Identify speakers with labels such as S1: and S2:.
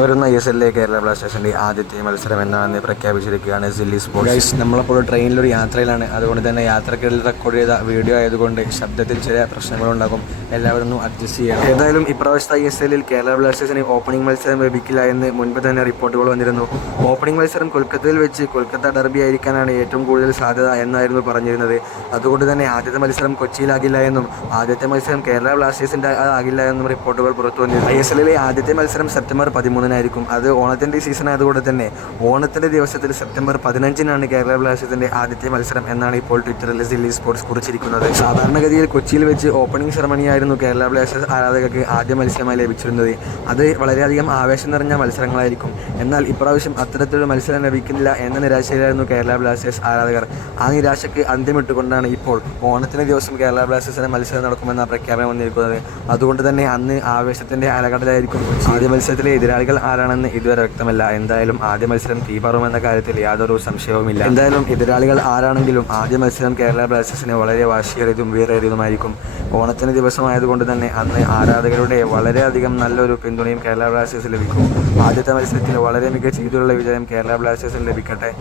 S1: വരുന്ന I S A Kerala ബ്ലാസ്റ്റേഴ്സിന്റെ ആദ്യത്തെ മത്സരം എന്നാണെന്ന് പ്രഖ്യാപിച്ചിരിക്കുകയാണ് സില്ലി സ്പോർട്സ്.
S2: ഗൈസ് നമ്മളപ്പോൾ ട്രെയിനിലൊരു യാത്രയിലാണ്. അതുകൊണ്ട് തന്നെ യാത്രക്കിടയിൽ റെക്കോർഡ് ചെയ്ത വീഡിയോ ആയതുകൊണ്ട് ശബ്ദത്തിൽ ചില പ്രശ്നങ്ങളുണ്ടാകും. എല്ലാവരും അഡ്ജസ്റ്റ് ചെയ്യണം.
S1: ഏതായാലും ഇപ്രാവശ്യത്തെ ഐ എസ് എല്ലിൽ കേരള ബ്ലാസ്റ്റേഴ്സിന് ഓപ്പണിംഗ് മത്സരം ലഭിക്കില്ല എന്ന് മുൻപ് തന്നെ റിപ്പോർട്ടുകൾ വന്നിരുന്നു. ഓപ്പണിംഗ് മത്സരം കൊൽക്കത്തയിൽ വെച്ച് കൊൽക്കത്ത ഡർബി ആയിരിക്കാനാണ് ഏറ്റവും കൂടുതൽ സാധ്യത എന്നായിരുന്നു പറഞ്ഞിരുന്നത്. അതുകൊണ്ട് തന്നെ ആദ്യത്തെ മത്സരം കൊച്ചിയിലാകില്ല എന്നും ആദ്യത്തെ മത്സരം കേരള ബ്ലാസ്റ്റേഴ്സിന്റെ ആകില്ല എന്നും റിപ്പോർട്ടുകൾ പുറത്തു വന്നിരുന്നു. ഐ എസ് എല്ലിലെ ആദ്യത്തെ മത്സരം സെപ്റ്റംബർ പതിമൂന്നിനായിരിക്കും അത് ഓണത്തിന്റെ സീസൺ ആയതുകൊണ്ട് തന്നെ ഓണത്തിന്റെ ദിവസത്തിൽ സെപ്റ്റംബർ പതിനഞ്ചിനാണ് കേരള ബ്ലാസ്റ്റേഴ്സിന്റെ ആദ്യത്തെ മത്സരം എന്നാണ് ഇപ്പോൾ ട്വിറ്ററിൽ സില്ലി സ്പോർട്സ് കുറിച്ചിരിക്കുന്നത്. സാധാരണഗതിയിൽ കൊച്ചിയിൽ വെച്ച് ഓപ്പണിംഗ് സെറമണി ആയിരുന്നു കേരള ബ്ലാസ്റ്റേഴ്സ് ആരാധകർക്ക് ആദ്യ മത്സരമായി ലഭിച്ചിരുന്നത്. അത് വളരെയധികം ആവേശം നിറഞ്ഞ മത്സരങ്ങളായിരിക്കും. എന്നാൽ ഇപ്രാവശ്യം അത്തരത്തിലൊരു മത്സരം ലഭിക്കുന്നില്ല എന്ന നിരാശയിലായിരുന്നു കേരള ബ്ലാസ്റ്റേഴ്സ് ആരാധകർ. ആ നിരാശയ്ക്ക് അന്ത്യമിട്ടുകൊണ്ടാണ് ഇപ്പോൾ ഓണത്തിന് ദിവസം കേരള ബ്ലാസ്റ്റേഴ്സിന് മത്സരം നടക്കുമെന്ന പ്രഖ്യാപനം വന്നിരിക്കുന്നത്. അതുകൊണ്ട് തന്നെ അന്ന് ആവേശത്തിന്റെ അലകടലായിരിക്കും ആദ്യ മത്സരത്തിലെ എതിരാളികൾ ആരാണെന്ന് ഇതുവരെ വ്യക്തമല്ല. എന്തായാലും ആദ്യ മത്സരം തീപാറുമെന്ന കാര്യത്തിൽ യാതൊരു സംശയവുമില്ല. എന്തായാലും എതിരാളികൾ ആരാണെങ്കിലും ആദ്യ മത്സരം കേരള ബ്ലാസ്റ്റേഴ്സിന് വളരെ വാശിയേറിയതും വീറേറിയതുമായിരിക്കും. ഓണത്തിന് ദിവസമായതുകൊണ്ട് തന്നെ അന്ന് ആരാധകരുടെ വളരെയധികം നല്ലൊരു പിന്തുണയും കേരള ബ്ലാസ്റ്റേഴ്സ് ലഭിക്കും. ആദ്യത്തെ മത്സരത്തിൽ വളരെ മികച്ച രീതിയിലുള്ള വിജയം കേരള ബ്ലാസ്റ്റേഴ്സിന് ലഭിക്കട്ടെ.